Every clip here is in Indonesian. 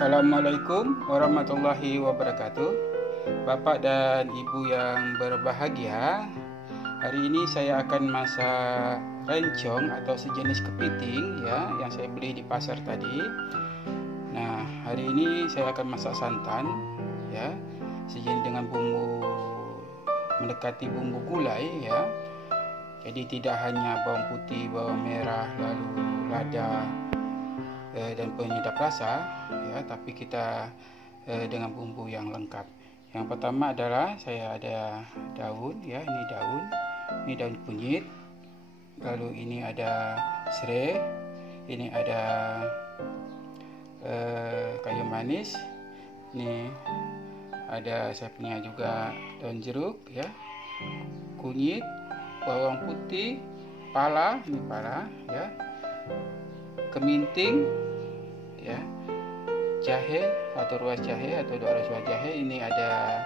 Assalamualaikum warahmatullahi wabarakatuh. Bapak dan Ibu yang berbahagia, hari ini saya akan masak rencong atau sejenis kepiting ya, yang saya beli di pasar tadi. Nah, hari ini saya akan masak santan ya, sejenis dengan bumbu mendekati bumbu gulai ya. Jadi tidak hanya bawang putih, bawang merah, lalu lada dan penyedap rasa ya, tapi kita dengan bumbu yang lengkap. Yang pertama adalah saya ada daun ya, ini daun kunyit, lalu ini ada serai, ini ada kayu manis, ini ada saya punya juga daun jeruk ya, kunyit, bawang putih, ini pala ya, keminting ya, jahe atau ruas jahe atau 2 ruas jahe, ini ada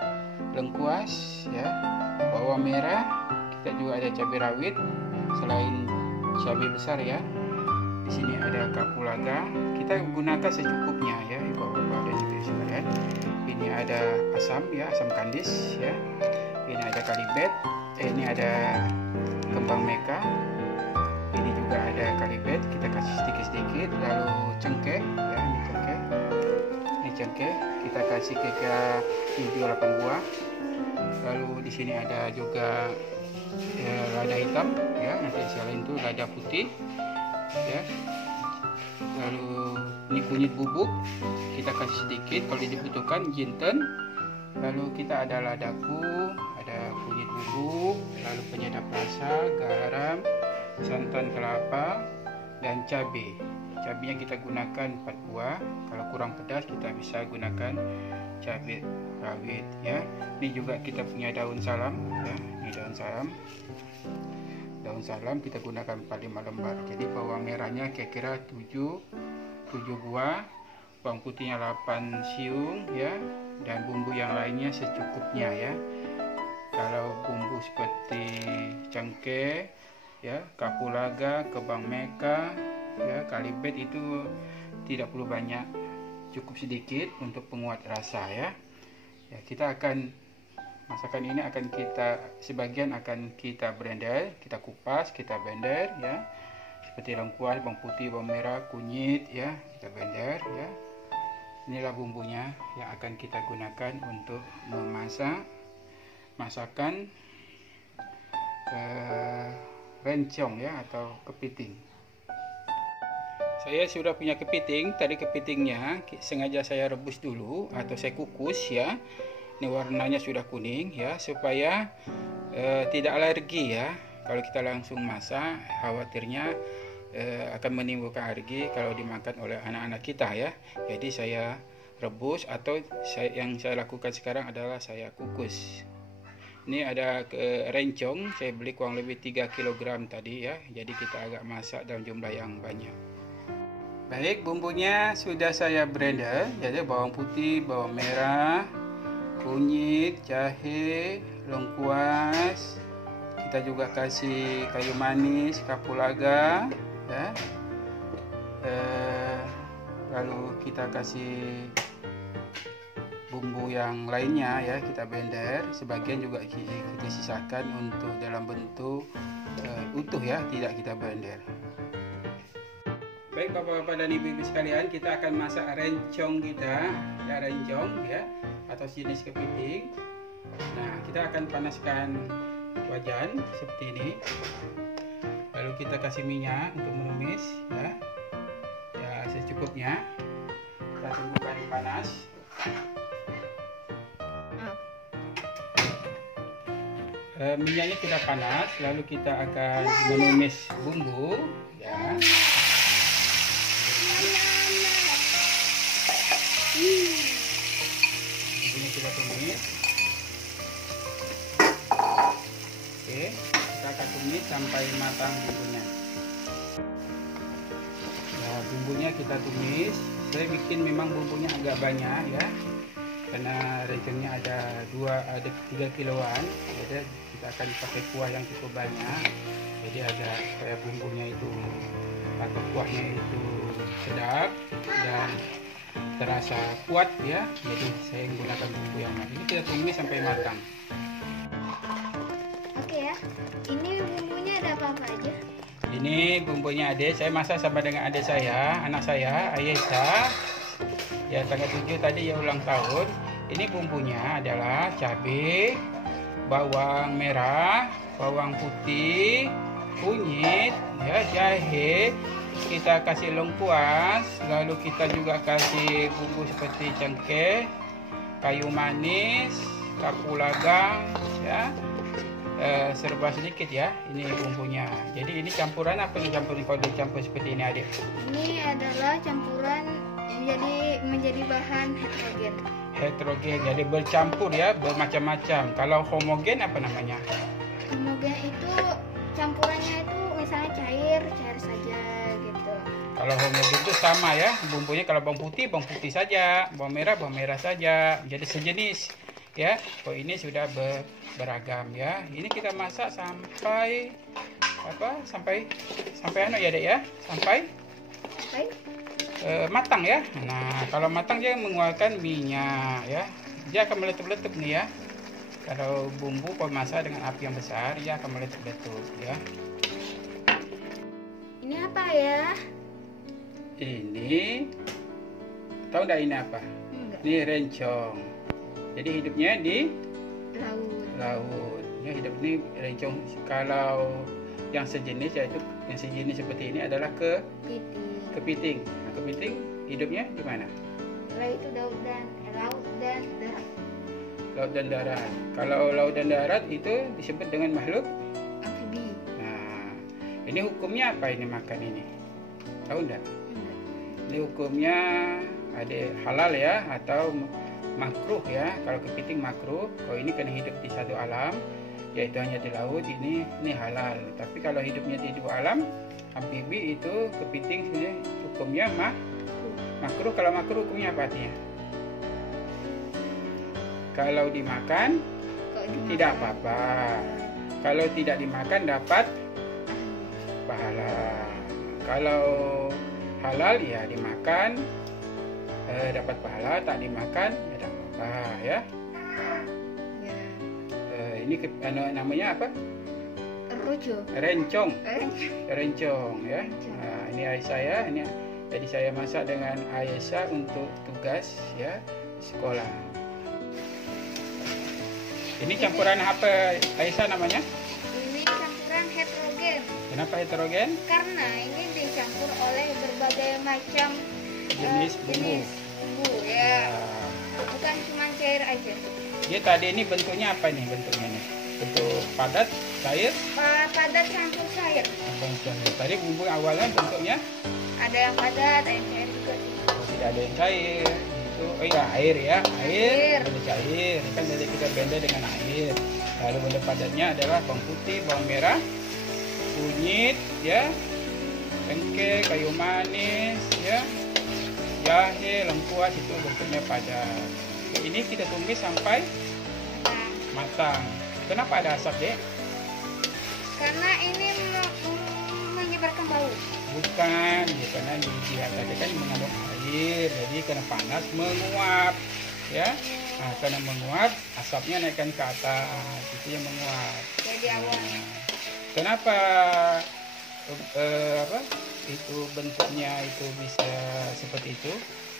lengkuas ya, bawang merah, kita juga ada cabai rawit selain cabai besar ya. Di sini ada kapulaga, kita gunakan secukupnya ya Bapak-bapak dan Ibu sekalian. Ini ada asam ya, asam kandis ya. Ini ada kalibet, ini ada kembang meka. Ini juga ada kalibet, kita kasih sedikit-sedikit. Lalu cengkeh ya, ini cengkeh, kita kasih kira 7-8 buah. Lalu di sini ada juga lada hitam ya, nanti selain itu lada putih ya. Lalu ini kunyit bubuk, kita kasih sedikit kalau dibutuhkan, jinten. Lalu kita ada ladaku, ada kunyit bubuk, lalu penyedap rasa, garam, santan kelapa, dan cabai. Cabainya kita gunakan 4 buah. Kalau kurang pedas kita bisa gunakan cabai rawit ya. Ini juga kita punya daun salam ya. Ini daun salam. Daun salam kita gunakan 4-5 lembar. Jadi bawang merahnya kira-kira 7 buah, bawang putihnya 8 siung ya, dan bumbu yang lainnya secukupnya ya. Kalau bumbu seperti cengkeh ya, kapulaga, kembang meka ya, kalibet itu tidak perlu banyak, cukup sedikit untuk penguat rasa ya. Ya, kita akan masakan ini akan kita sebagian akan kita blender, kita kupas, kita blender ya. Seperti lengkuas, bawang putih, bawang merah, kunyit ya, kita blender ya. Inilah bumbunya yang akan kita gunakan untuk memasak masakan rencong ya, atau kepiting. Saya sudah punya kepiting, tadi kepitingnya sengaja saya rebus dulu atau saya kukus ya. Ini warnanya sudah kuning ya, supaya tidak alergi ya. Kalau kita langsung masak, khawatirnya akan menimbulkan alergi kalau dimakan oleh anak-anak kita ya. Jadi saya rebus, atau yang saya lakukan sekarang adalah saya kukus. Ini ada rencong, saya beli kurang lebih 3 kg tadi ya. Jadi kita agak masak dalam jumlah yang banyak. Baik, bumbunya sudah saya blender. Jadi bawang putih, bawang merah, kunyit, jahe, lengkuas. Kita juga kasih kayu manis, kapulaga ya. Lalu kita kasih bumbu yang lainnya ya, kita blender. Sebagian juga kita sisakan untuk dalam bentuk utuh ya, tidak kita blender. Baik Bapak-bapak dan Ibu-ibu sekalian, kita akan masak rencong kita ya, rencong ya, atau jenis kepiting. Nah, kita akan panaskan wajan seperti ini. Lalu kita kasih minyak untuk menumis ya, secukupnya. Kita tunggukan panas. Minyaknya sudah panas, lalu kita akan menumis bumbu ya. Bumbunya kita tumis. Oke, kita akan tumis sampai matang bumbunya. Nah, bumbunya kita tumis. Saya bikin memang bumbunya agak banyak ya, karena rencengnya ada 3 kiloan. Jadi kita akan pakai kuah yang cukup banyak. Jadi ada supaya bumbunya itu atau kuahnya itu sedap dan terasa kuat ya. Jadi saya menggunakan bumbu yang lain. Ini kita tumis sampai matang. Oke ya. Ini bumbunya ada apa-apa aja? Ini bumbunya adik, saya masak sama dengan adik saya, anak saya, Aisyah. Ya tanggal 7 tadi ya ulang tahun. Ini bumbunya adalah cabai, bawang merah, bawang putih, kunyit, ya, jahe. Kita kasih lengkuas, lalu kita juga kasih bumbu seperti cengkeh, kayu manis, kapulaga, ya. Serba sedikit ya, ini bumbunya. Jadi ini campuran apa nih, kalau dicampur seperti ini adik? Ini adalah campuran menjadi bahan heterogen. Heterogen, jadi bercampur ya, bermacam-macam. Kalau homogen apa namanya? Homogen itu campurannya itu misalnya cair saja gitu. Kalau homogen itu sama ya, bumbunya kalau bawang putih saja, bawang merah saja. Jadi sejenis ya. Oh ini sudah beragam ya. Ini kita masak sampai sampai ya dek ya, sampai matang ya. Nah kalau matang dia mengeluarkan minyak ya, dia akan meletup-letup nih ya. Kalau bumbu masak dengan api yang besar dia akan meletup-letup ya. Ini apa ya? Ini tahu nggak ini apa? Enggak. Ini rencong. Jadi hidupnya di Laut. Ya, hidup ini rencong. Kalau yang sejenis yaitu yang sejenis seperti ini adalah kepiting. Nah, kepiting hidupnya di mana? Itu laut dan darat. Laut dan darat. Kalau laut dan darat itu disebut dengan makhluk Amfibi. Nah, ini hukumnya apa ini makan ini? Tahu enggak? Ini hukumnya ada halal ya atau makruh ya. Kalau kepiting makruh, kalau ini kena hidup di satu alam, yaitu hanya di laut, ini halal. Tapi kalau hidupnya di dua alam, amfibi itu kepiting sebenarnya hukumnya makruh. Kalau makruh hukumnya apa artinya? Kalau dimakan tidak apa-apa. Kalau tidak dimakan dapat pahala. Kalau halal ya dimakan dapat pahala, tak dimakan ya tak apa ya. Ini namanya apa? Rencong ya. Nah, ini ayah saya, ini jadi saya masak dengan Aisyah untuk tugas ya sekolah. Ini campuran apa Aisyah namanya? Ini campuran heterogen. Kenapa heterogen? Karena ini dicampur oleh berbagai macam jenis bumbu ya. Bukan cuma cair aja. Dia tadi ini bentuknya apa nih bentuknya nih? Bentuk padat, cair? Padat campur cair. Tadi bumbu awalnya bentuknya? Ada yang padat, ada yang cair juga. Tidak ada yang cair. Itu air ya, air. Ada cair. Kan jadi kita blender dengan air. Lalu benda padatnya adalah bawang putih, bawang merah, kunyit ya, cengkeh, kayu manis ya, jahe, lengkuas, itu bentuknya padat. Ini kita tumis sampai matang. Kenapa ada asap dek? Karena ini menyebarkan bau. Bukan, ya, karena dia tadi kan mengandung air, jadi karena panas menguap ya. Nah, karena menguap asapnya naikkan ke atas, itu yang menguap. Jadi awalnya. Kenapa itu bentuknya itu bisa seperti itu?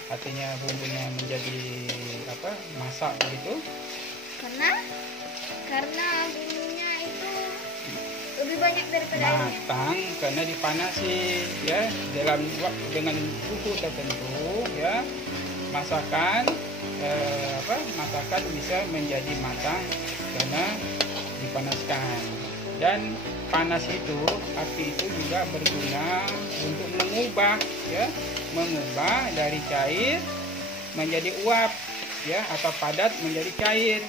Artinya bumbunya menjadi masak begitu? Karena bumbunya itu lebih banyak daripada airnya. Matang karena dipanasi ya dengan suhu tertentu ya. Masakan bisa menjadi matang karena dipanaskan. Dan panas itu, api itu juga berguna untuk mengubah dari cair menjadi uap ya, atau padat menjadi cair.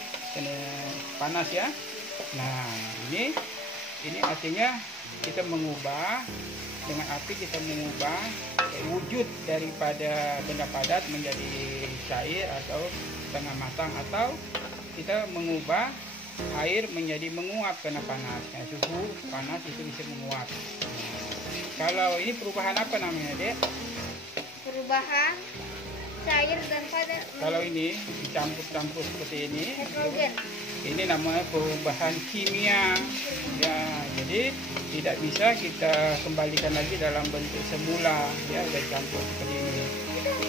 Panas ya. Nah, ini artinya kita mengubah dengan api, kita mengubah wujud daripada benda padat menjadi cair atau setengah matang, atau kita mengubah air menjadi menguap karena panas. Nah, suhu panas itu bisa menguap. Kalau ini perubahan apa namanya, Dek? Perubahan cair dan padat. Kalau ini dicampur-campur seperti Nitrogen. ini namanya perubahan kimia. Ya, jadi tidak bisa kita kembalikan lagi dalam bentuk semula, ya, udah campur seperti ini.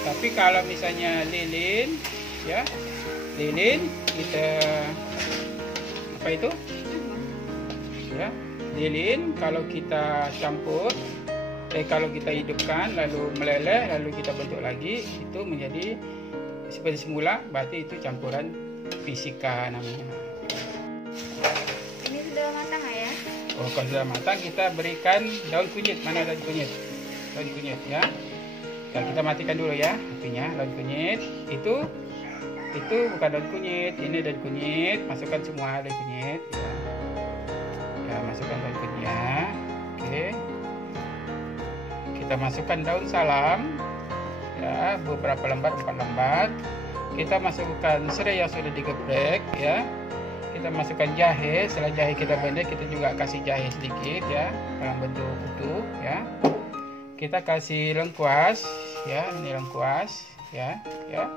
Tapi kalau misalnya lilin, ya, lilin kita apa itu? Ya, lilin kalau kita campur, kalau kita hidupkan lalu meleleh lalu kita bentuk lagi, itu menjadi seperti semula, berarti itu campuran fisika namanya. Ini sudah matang ya? Oh, kalau sudah matang kita berikan daun kunyit. Mana daun kunyit? Daun kunyit, ya. Kita matikan dulu ya apinya. Daun kunyit itu bukan daun kunyit, ini daun kunyit. Masukkan semua daun kunyit, ya. Ya, masukkan daun kunyit. Oke. Kita masukkan daun salam, ya, beberapa lembar, 4 lembar. Kita masukkan serai yang sudah digeprek, ya. Kita masukkan jahe. Setelah jahe kita blender, kita juga kasih jahe sedikit, ya, dalam bentuk utuh, ya. Kita kasih lengkuas, ya, ini lengkuas, ya, ya.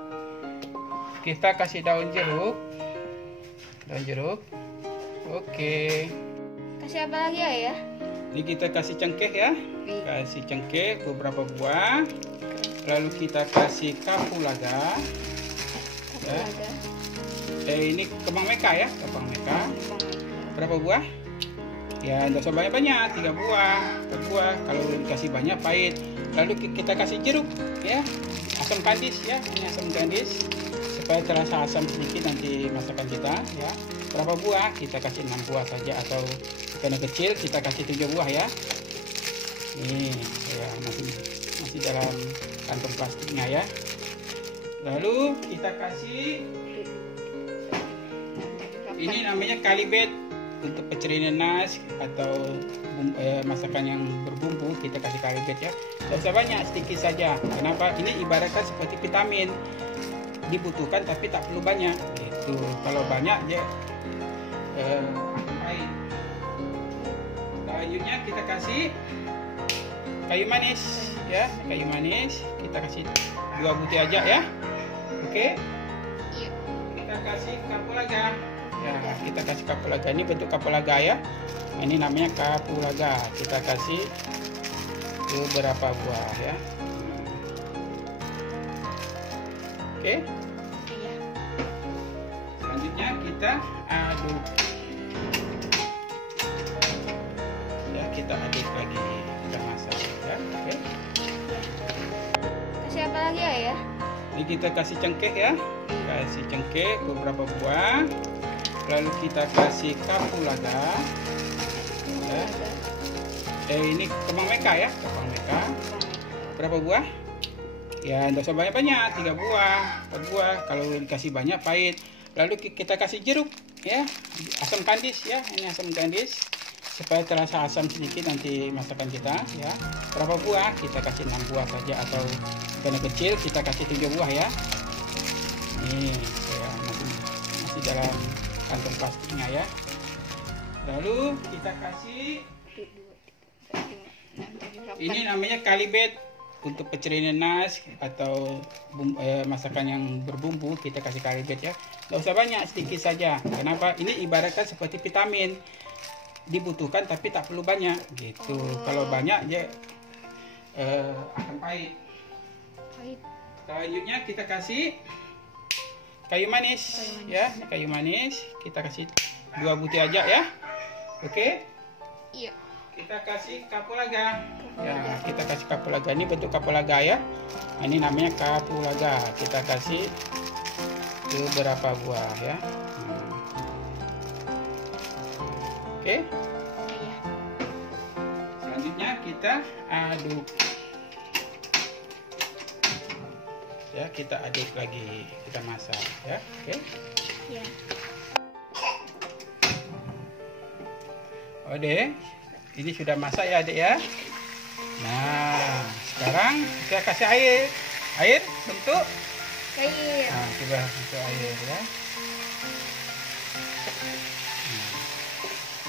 Kita kasih daun jeruk, Oke. Kasih apa lagi ya? Ini kita kasih cengkeh, ya. Kasih cengkeh beberapa buah. Lalu kita kasih kapulaga. Ya. Ini kembang meka, ya, kembang meka. Berapa buah? Ya, tidak usah banyak-banyak, 3 buah, 4 buah. Kalau dikasih banyak pahit. Lalu kita kasih jeruk, ya, asam kandis, ya, ini asam kandis supaya terasa asam sedikit nanti masakan kita, ya. Berapa buah? Kita kasih 6 buah saja, atau karena kecil kita kasih 3 buah, ya. Ini, ya, masih dalam kantong plastiknya, ya. Lalu kita kasih ini namanya kalibet untuk peceri nanas atau masakan yang berbumbu, kita kasih kalibet, ya. Tidak usah banyak, sedikit saja. Kenapa? Ini ibaratkan seperti vitamin, dibutuhkan tapi tak perlu banyak. Gitu. Kalau banyak dia akan pahit. Selanjutnya kita kasih kayu manis, ya, kayu manis. Kita kasih 2 butir aja, ya. Oke. Kita kasih kapulaga. Ya, kita kasih kapulaga. Ini bentuk kapulaga, ya. Ini namanya kapulaga. Kita kasih beberapa buah, ya. Oke. Selanjutnya kita aduk. Ya, kita aduk lagi, kita masak, ya. Oke. Kasih apa lagi ya? Ini kita kasih cengkeh, ya. Kasih cengkeh beberapa buah. Lalu kita kasih kapulaga, ya. Ini kembang meka, ya, kembang meka. Berapa buah? Ya, tidak usah banyak-banyak, 3 buah, 4 buah. Kalau dikasih banyak pahit. Lalu kita kasih jeruk, ya, asam kandis, ya, ini asam kandis supaya terasa asam sedikit nanti masakan kita, ya. Berapa buah? Kita kasih 6 buah saja, atau karena kecil kita kasih 3 buah, ya. Ini, ya, masih dalam kantong plastiknya, ya. Lalu kita kasih ini namanya kalibet untuk peceri nanas atau masakan yang berbumbu, kita kasih kalibet, ya. Tidak usah banyak, sedikit saja. Kenapa? Ini ibaratkan seperti vitamin, dibutuhkan tapi tak perlu banyak. Gitu. Kalau banyak dia akan pahit. Selanjutnya kita kasih kayu manis, ya, kayu manis. Kita kasih 2 butir aja, ya. Oke. Iya. Kita kasih kapulaga. Ya, kita kasih kapulaga. Ini bentuk kapulaga, ya. Nah, ini namanya kapulaga. Kita kasih beberapa buah, ya. Oke. Selanjutnya kita aduk. Ya, kita aduk lagi, kita masak, ya. Oke. Iya. Ode, ini sudah masak, ya, Adik, ya. Nah, sekarang kita kasih air bentuk. Air. Nah, sudah bentuk air, ya.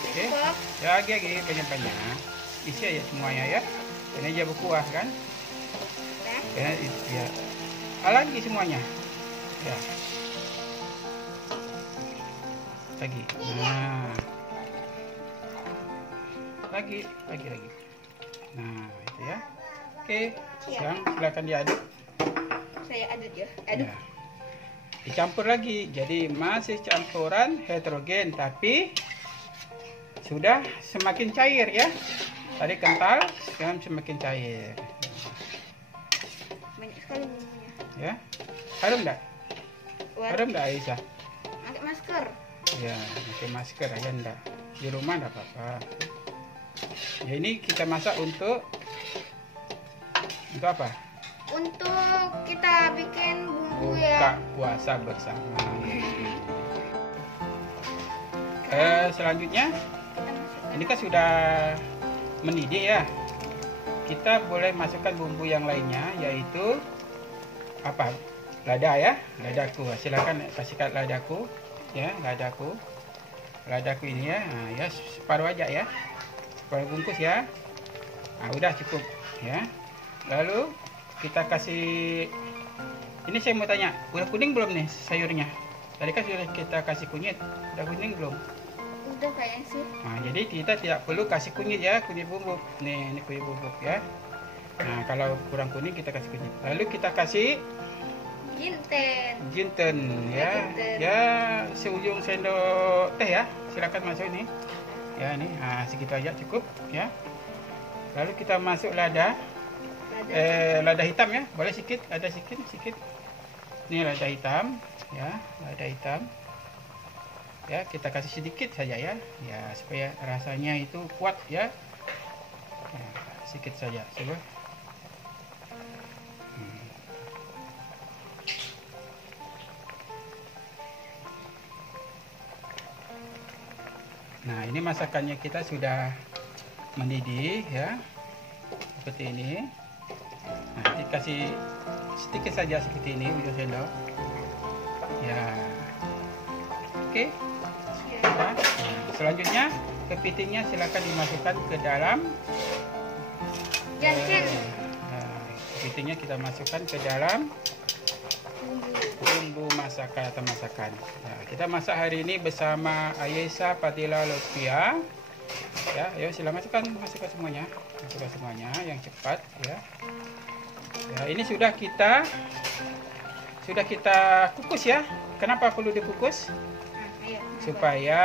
Oke. Ya, lagi banyak-banyak. Isi aja semuanya, ya. Ini aja berkuah, kan? Karena ya, lagi semuanya. Ya. Lagi. Nah. Lagi. Nah, itu ya. Oke, sekarang silakan diaduk. Saya aduk ya. Aduk. Ya. Dicampur lagi. Jadi masih campuran heterogen, tapi sudah semakin cair ya. Tadi kental, sekarang semakin cair. Banyak sekali bumbunya. Ya. Harum enggak? Harum enggak, Aisyah? Pakai masker. Ya, pakai masker aja enggak. Di rumah enggak apa-apa. Ya, ini kita masak untuk apa? Untuk kita bikin bumbu Buka ya. puasa bersama. Selanjutnya, Kita masukkan. ini kan sudah mendidih ya. Kita boleh masukkan bumbu yang lainnya, yaitu apa? Lada ya, ladaku. Silakan kasihkan ladaku, ya, ladaku ini ya. Nah, ya separuh aja ya, separuh bungkus ya. Nah, udah cukup ya. Lalu kita kasih, ini saya mau tanya, udah kuning belum nih sayurnya? Tadi kan sudah kita kasih kunyit, udah kuning belum? Udah kayaknya sih. Nah, jadi kita tidak perlu kasih kunyit ya, kunyit bubuk. Nih, ini kunyit bubuk ya. Nah, kalau kurang kuning kita kasih kunyit. Lalu kita kasih jinten ya. Jinten. Ya, seujung sendok teh ya. Silakan masuk nih. Ya, nih. Nah, segitu aja cukup ya. Lalu kita masuk lada. Lada hitam ya. Boleh sedikit, ada sedikit. Ini lada hitam ya, lada hitam. Ya, kita kasih sedikit saja ya. Ya, supaya rasanya itu kuat ya. Ya, sedikit saja, coba. Nah, ini masakannya kita sudah mendidih ya, seperti ini. Nah, dikasih sedikit saja seperti ini, ujung sendok. Ya, oke. Nah, selanjutnya kepitingnya silakan dimasukkan ke dalam. Kepitingnya kita masukkan ke dalam bumbu masakan atau masakan. Nah, kita masak hari ini bersama Aisyah Fadila Lutfia. Ya, ayo sila masukkan semuanya, yang cepat ya. Ya, ini sudah kita kukus ya. Kenapa perlu dikukus? Supaya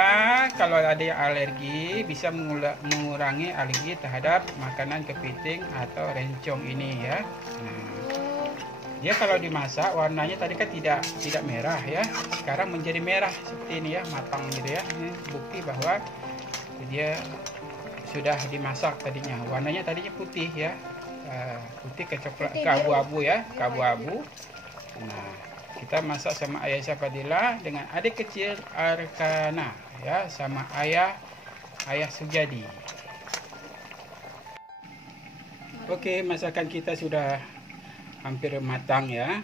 kalau ada yang alergi bisa mengurangi alergi terhadap makanan kepiting atau rencong ini ya. Nah, dia kalau dimasak warnanya tadi kan tidak merah ya, sekarang menjadi merah seperti ini ya, matang gitu ya. Ini bukti bahwa dia sudah dimasak tadinya. Warnanya tadinya putih ya, putih ke coklat, ke abu-abu ya, ke abu-abu. Nah, kita masak sama Aisyah Fadila dengan adik kecil Arkana ya, sama ayah Sujadi. Oke, masakan kita sudah hampir matang ya.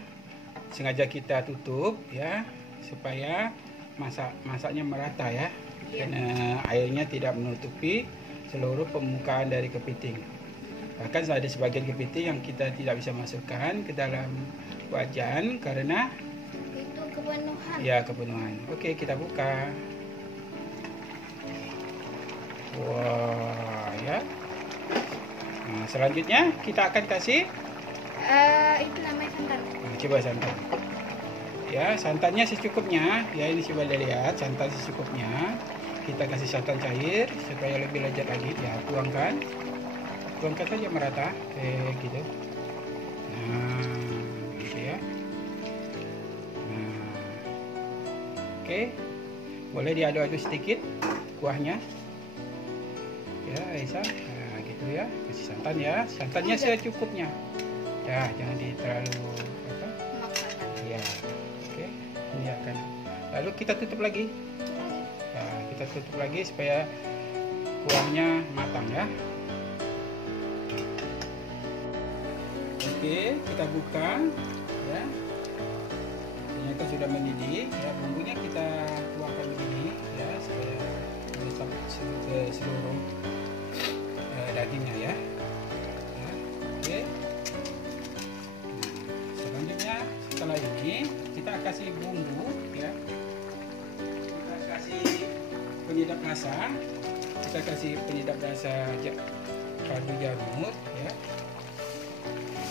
Sengaja kita tutup ya, supaya masaknya merata ya. Karena airnya tidak menutupi seluruh permukaan dari kepiting. Bahkan ada sebagian kepiting yang kita tidak bisa masukkan ke dalam wajan karena itu kepenuhan. Ya, kepenuhan. Oke, kita buka. Wah, ya. Nah, selanjutnya kita akan kasih itu namanya santan. Nah, coba santan. Ya, santannya secukupnya. Ya, ini coba lihat santan secukupnya. Kita kasih santan cair supaya lebih lezat lagi. Ya, tuangkan saja merata, gitu. Nah, gitu ya. Nah, oke, boleh diaduk-aduk sedikit kuahnya. Ya, Aisyah. Nah, gitu ya. Kasih santan ya. Santannya secukupnya. Ya, jangan terlalu apa? Ya, oke. Ini akan. Lalu kita tutup lagi. Ya, kita tutup lagi supaya kuahnya matang ya. Oke, kita buka ya. Ternyata sudah mendidih ya. Bumbunya kita tuangkan begini ya, supaya meresap ke seluruh dagingnya ya. Oke. Selanjutnya penyedap rasa. Kita kasih penyedap rasa kaldu jamur ya.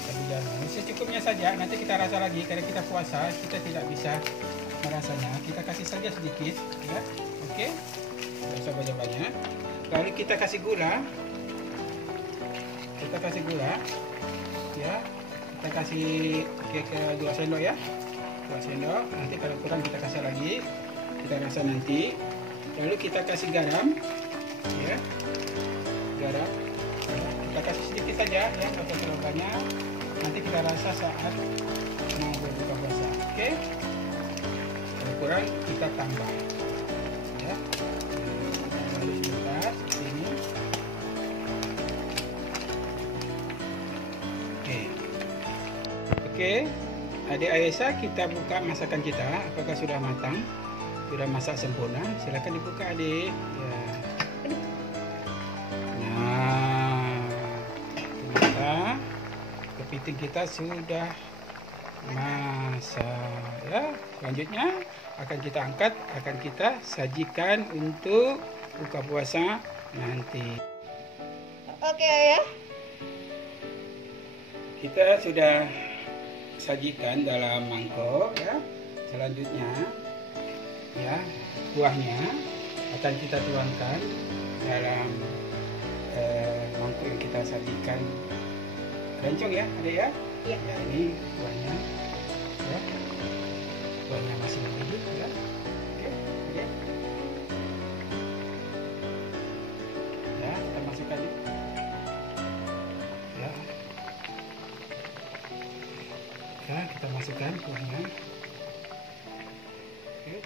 Kaldu jamur secukupnya saja. Nanti kita rasa lagi karena kita puasa, kita tidak bisa merasanya. Kita kasih saja sedikit ya. Oke. Tidak usah banyak-banyak. Lalu kita kasih gula. Kita kasih gula ya. Kita kasih kira-kira 2 sendok ya. 2 sendok. Nanti kalau kurang kita kasih lagi. Kita rasa nanti. Lalu kita kasih garam ya. Garam ya. Kita kasih sedikit saja ya, tidak terlalu banyak. Nanti kita rasa saat mau berbuka puasa. Oke. Kalau kurang kita tambah ya. Lalu sebentar ini. Oke, adik Aisyah, kita buka masakan kita. Apakah sudah matang? Sudah masak sempurna? Silakan dibuka, adik. Ya. Nah, ternyata kepiting kita sudah masak. Ya, selanjutnya akan kita angkat, akan kita sajikan untuk buka puasa nanti. Oke ya. Kita sudah sajikan dalam mangkok ya. Selanjutnya ya, kuahnya akan kita tuangkan dalam mangkok yang kita sajikan. Rencong ya, ada ya? Iya. Ya, ini kuahnya ya. Kuahnya masih hidup ya. Oke, oke. Ya, kita masukkan ya. Ya, kita masukkan kuahnya. Oke,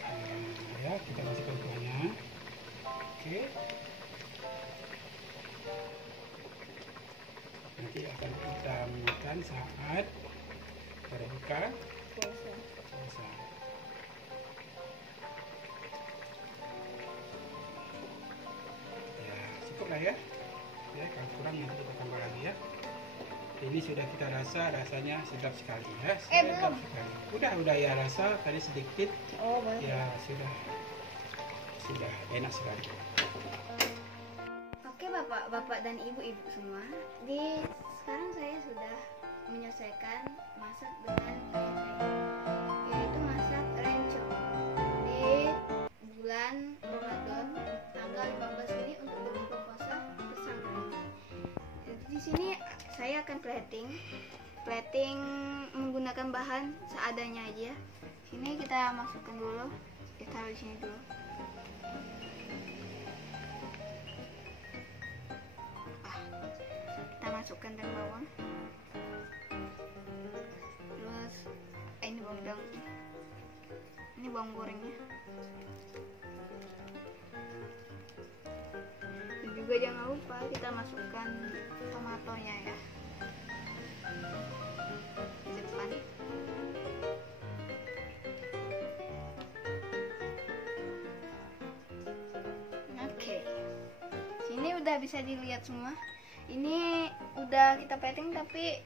ya, kita masukkan kuahnya. Oke. Nanti akan kita makan saat berbuka puasa. Ya, cukup lah ya. Ya, kalau kurang nanti kita tambah lagi ya. Ini sudah kita rasa, rasanya sedap sekali ya. Sedap sekali. Udah ya rasa tadi sedikit. Oh, boleh. Ya sudah enak sekali. Oke bapak dan ibu-ibu semua. Sekarang saya sudah menyelesaikan masak dengan ayah saya, yaitu masak rencong di bulan Ramadan tanggal 15 ini untuk berbuka puasa bersama. Jadi di sini saya akan plating menggunakan bahan seadanya aja. Ini kita masukkan dulu, kita taruh di sini dulu. Kita masukkan daun bawang. Terus ini bawang gorengnya. Dan juga jangan lupa kita masukkan tomatonya ya. Di depan. Oke. Sini udah bisa dilihat semua. Ini udah kita plating tapi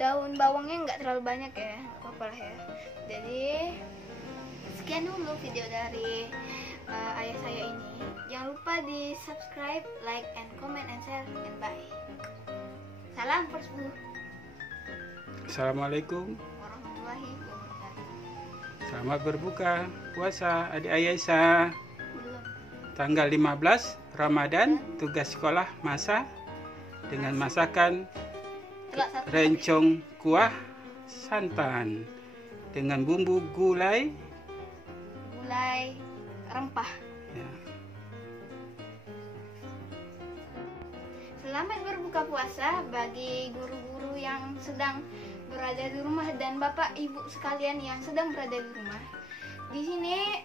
daun bawangnya nggak terlalu banyak ya, nggak apa-apa lah ya. Jadi sekian dulu video dari ayah saya ini. Jangan lupa di subscribe, like, and comment, and share, and bye. Salam persbu. Assalamualaikum Warahmatullahi wabarakatuh. Selamat berbuka puasa adik Aisyah. Belum. Tanggal 15 Ramadan, tugas sekolah masak dengan masakan Telak satu. rencong kuah santan dengan bumbu gulai rempah. ya. Selamat berbuka puasa bagi guru-guru yang sedang berada di rumah dan bapak ibu sekalian yang sedang berada di rumah. Di sini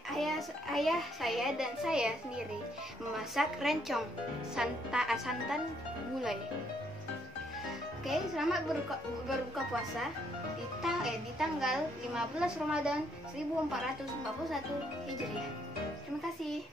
ayah saya dan saya sendiri memasak rencong santan gulai. Oke, selamat berbuka puasa di tanggal 15 Ramadan 1441 Hijriah. Terima kasih.